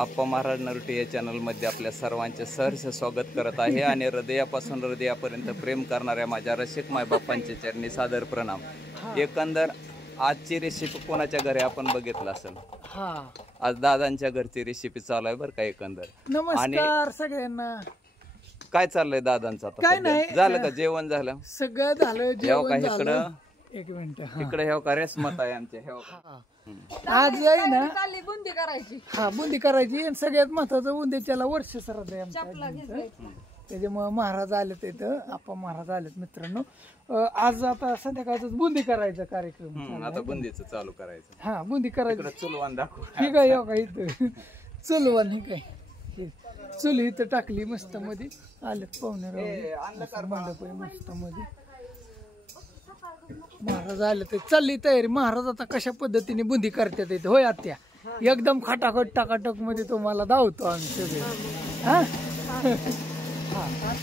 आप्पा महाराज नरटी या चॅनलमध्ये आपल्या सर्वांचे सहर्ष स्वागत करत आहे आणि हृदयापासून हृदयापर्यंत प्रेम करणाऱ्या माझ्या रसिक मायबापांचे चरणी सादर प्रणाम। एकंदर आजची रेसिपी कोणाच्या घरी आपण बघितलं असेल, आज दादांच्या घरची रेसिपी चालू आहे बरं का। एकंदर नमस्कार सगळ्यांना। काय चाललंय दादांचं आता? काय नाही, झालं का जेवण? झालं सगळं झालं, जेवण झालं। एक मिनिट, इकडे हे का रेसमत आहे आमच्या हे आज आहे ना बुंदी करायची। बुंदी करायची आणि सगळ्यात महत्वाचं बुंदीच्याला वर्ष श्राद्ध आहे आमच्या, त्याच्यामुळे महाराज आलेत इथं, आप्पा महाराज आलेत मित्रांनो। आज आता संध्याकाळच बुंदी करायचा कार्यक्रम, आता बुंदीचं चालू करायचं। हा बुंदी करायची। चुलवान दाखव, ही काय हो का इथं चुलवान, ही काय चुल इथं टाकली मस्त मध्ये, आलेत पाहुणे मंडप मस्त मध्ये, महाराज आले ते चालली तयारी। महाराज आता कशा पद्धतीने बुंदी करतात इथे, होय आत्या? एकदम खटाखट टाकाटक मध्ये तुम्हाला धावतो आम्ही सगळे।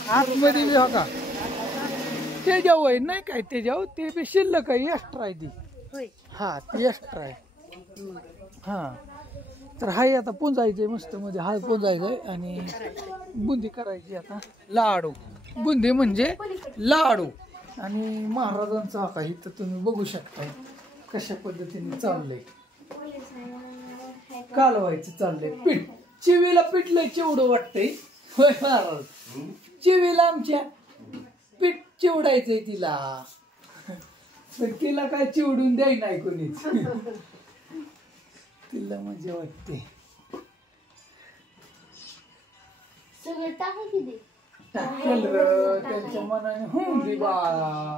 आतमध्ये हो का ते जाऊ आहे नाही काय, ते जाऊ ते बी शिल्लक आहे, एक्स्ट्रा आहे ती। हा ती एक्स्ट्रा आहे। हा तर हाय आता पुंजायचंय मस्त मध्ये, हा पुंजायचंय आणि बुंदी करायची आता। लाडू बुंदी म्हणजे लाडू। आणि महाराजांचा हा काही तर तुम्ही बघू शकता कशा पद्धतीने चाललंय, कालवायचं चाललंय। पीठ चिवीला पिठलंय चिवडं वाटतंय, होय महाराज? चिवीला आमच्या पीठ चिवडायचंय तिला, पण तिला काय चिवडून द्याय नाही कोणीच, तिला मजा वाटते। सगळं टाका किती टाकल त्यांच्या मनाने होऊन दे बाळा।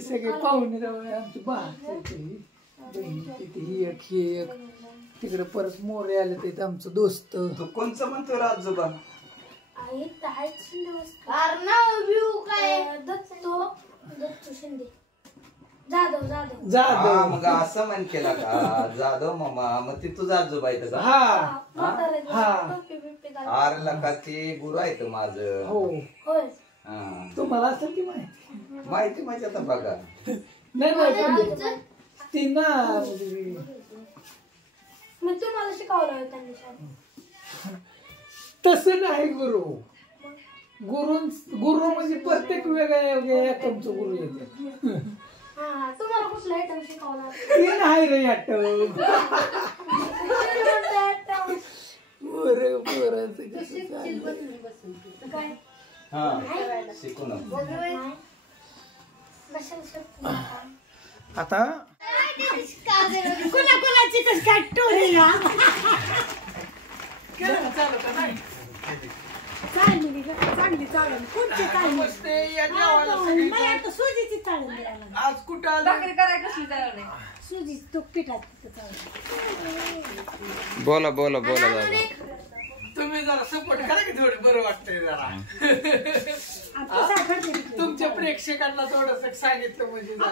सगळे पाहुणे रावळे आमची ही एक तिकडे परत मोरे आले ते आमचं दोस्त। तू कोणचं म्हणतोय आजोबा? दत्तू शिंदे, जाधव जाधव जाधव। मग असं म्हण केला का जाधव मामा? मग ती तुझा आजोबा आहे का? हा आर लकाची गुरु आहे तो माझं। हो होय, तुम्हाला असेल की माहिती? माहिती माझ्या आता बघा। नाही नाही ती ना मग तुम्हाला शिकवलं त्यांनी शाळेत? तसं नाही गुरु, गुरु म्हणजे प्रत्येक वेगळ्या तुमचं गुरु येते। हा, तुम्हाला कुठला आयटम शिकवला? ते नाही रे आठव शिकू ना आता कोणाची कस काय टोळी चालली चांगली चालली, कोणती चालली? मला आता सुजीची चालली। आज कुठं आलं? सुजी तो पिठात चालली। बोला बोला बोला दादा, तुम्ही जरा सपोर्ट करा की थोडं बरं वाटतंय जरा। तुमच्या प्रेक्षकांना थोडस सांगितलं म्हणजे जरा।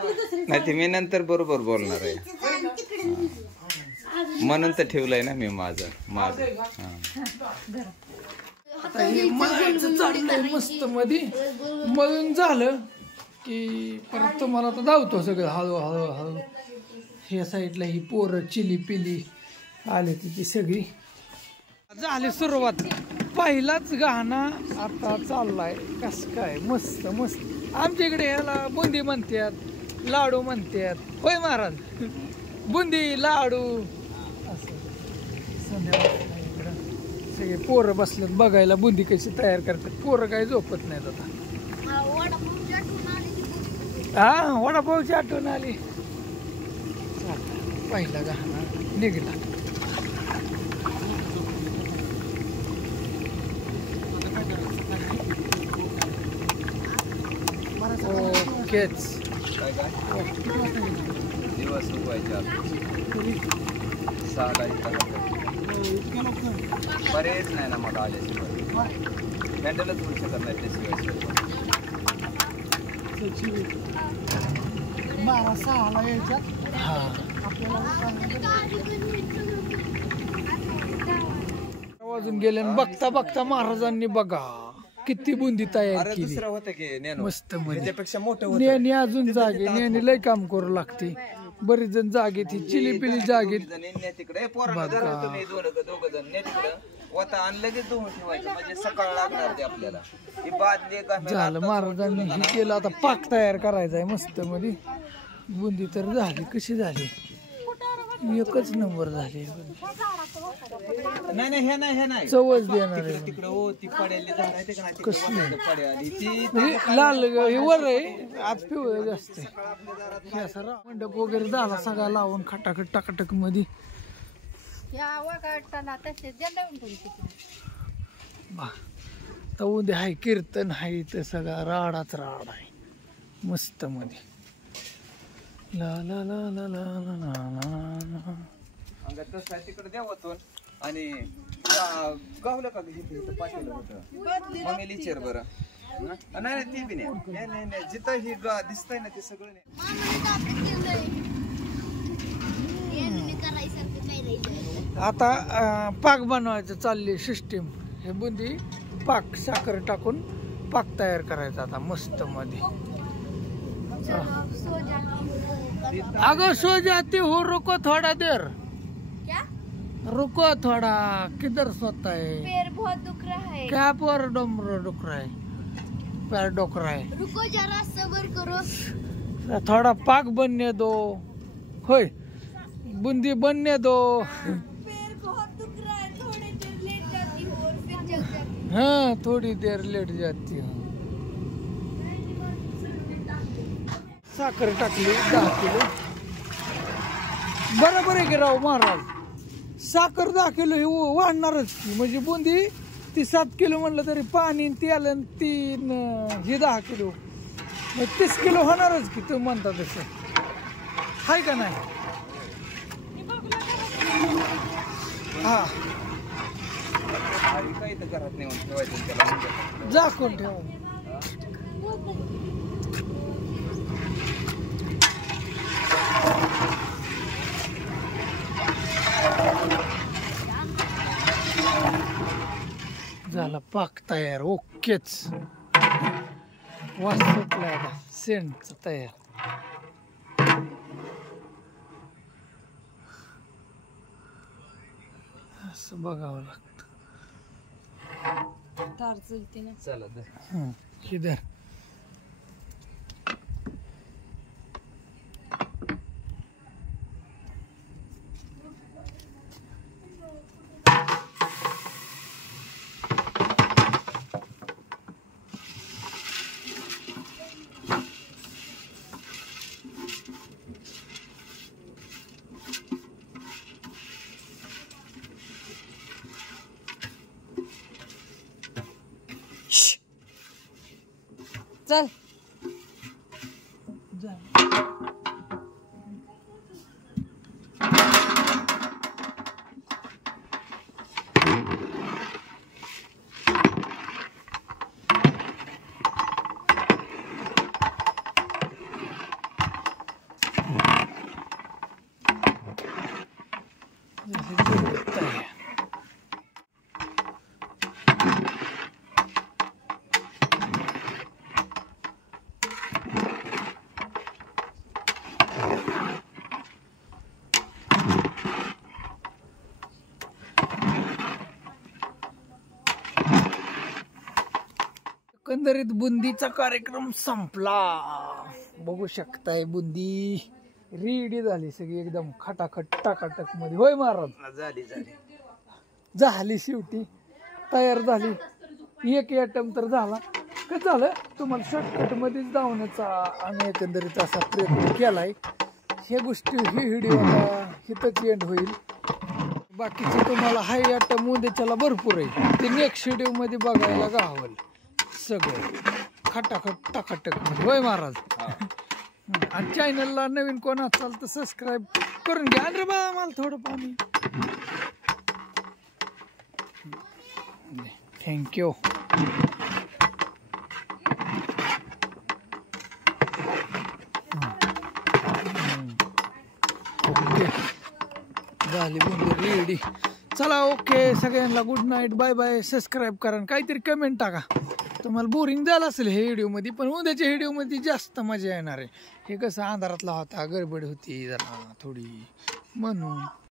नाही ते मी नंतर बरोबर बोलणार आहे, म्हणून तर ठेवलंय ना मी माझं। आता हे मळायचं चाललंय मस्त मध्ये, मळून झालं की परत तुम्हाला आता धावतो सगळं हळू हळू हळू। ह्या साईडला ही पोरं चिली पिली आले ती सगळी झाली सुरुवात। पहिलाच गाणं आता चाललाय, कस काय मस्त मस्त। आमच्या इकडे ह्याला बुंदी म्हणतात, लाडू म्हणतात, होय महाराज? बुंदी लाडू असं संध्याकाळी इकडं सगळे पोरं बसलेत बघायला बुंदी कशी तयार करतात। पोरं काही झोपत नाहीत आता। हा वडापावची आठवण आली, पहिला गाणं निघला। ओकेच दिवस उगवायचे सहाला बरेच नाही ना मला आल्याशिवाय हँडलच होऊ शकत नाही त्याशिवाय। 12-6 यायच्यात वाजून गेले, बघता बघता महाराजांनी बघा किती बुंदी तयार केली मस्त मध्ये। नेहमी अजून जागे, नेहमी लय काम करू लागते। बरीच जण जागेत ही चिली पिली जागेत तिकडे पोरांना जरा तुम्ही दोघ जण ने तिकडे वता आणि लगेच धुवून ठेवायचं म्हणजे सकाळ लागणार ते आपल्याला ही बादली का झालं. महाराजांनी हे केलं, आता पाक तयार करायचा आहे मस्त मध्ये. बुंदी तर झाली, कशी झाली, एकच नंबर झाली. नाही हे नाही हे नाही चवच देणार आहे. तिकडे हो ती पड्याली झाड आहे ते का नाही कसली पड्याली ती म्हणजे लाल हे वर आहे, आज पिवळं जास्त आहे. हे असं मंडप वगैरे झाला सगळा लावून खटाखट टाकाटक मध्ये. तर उद्या हाय कीर्तन हाय, तर सगळा राडाच राड आहे मस्त मध्ये. ला ला ला ला ला ला ला. अंगात तसं आहे तिकडे देवातून आणि गावलं का इथं पाठवलं होतं मग लिचर बरं नाही ती बी नाही जिथं ही दिसतंय ना ते सगळं नाही. आता पाक बनवायचं चालली सिस्टीम. हे बुंदी पाक साखर टाकून पाक तयार करायचा आता मस्त मध्ये. अगं सो जाती हो, रुको थोड़ा देर, रुको थोड़ा, किधर सोता है, पैर बहुत दुख रहा है, क्या पर डोमर दुख रहा है, पैर दुख रहा है, रुको जरा सब्र करो, थोड़ा पाक बनने दो, होय बुंदी बनने दो. पैर बहुत दुख रहा है, थोड़ी देर लेट जाती हूँ और फिर जग जाती हूँ. हाँ थोड़ी देर लेट जाती हूँ. साखर टाकली 10 किलो. बरोबर आहे की राव महाराज, साखर 10 किलो हे वाढणारच की. म्हणजे बुंदी ती 7 किलो म्हणलं तरी पाणी तेल आणि 3 हे 10 किलो, मग 30 किलो होणारच की. तुम्ही म्हणता तसं हाय का नाही. हा काही तर घरात नेऊन ठेवायचं त्याला झाकून ठेवा. झाला पाक तयार, ओकेच. वास सुटला आता सेंटचा तयार. असं बघावं लागतं. तार चलते ना. चला इधर चल एकंदरीत बुंदीचा कार्यक्रम संपला. बघू शकताय बुंदी रेडी झाली सगळी एकदम खटाखट टाकाटक मध्ये. होय महाराज झाली शेवटी तयार झाली. एक आयटम तर झाला. कसं झालं तुम्हाला शॉर्टकट मध्येच धावण्याचा आम्ही एकंदरीत असा प्रयत्न केलाय. हे गोष्टी ही व्हिडिओ आता इथंच एंड होईल. बाकीचे तुम्हाला हाय आयटम उद्याच्याला भरपूर आहे, ते नेक्स्ट व्हिडिओ मध्ये बघायला गावल सगळं खटाखट टाकाटक मध्ये. होय महाराज. आणि चॅनलला नवीन कोण असाल तर सबस्क्राईब करून घ्या. अरे बा मला थोडं पाणी. थँक्यू. ओके झाली बुंदी रेडी. चला ओके सगळ्यांना good night, bye bye. Subscribe करा, काहीतरी कमेंट टाका. तुम्हाला बोरिंग झालं असेल हे व्हिडिओमध्ये, पण उद्याच्या व्हिडिओमध्ये जास्त मजा येणार आहे. हे कसं अंधारातला होता, गडबड होती जरा थोडी म्हणून.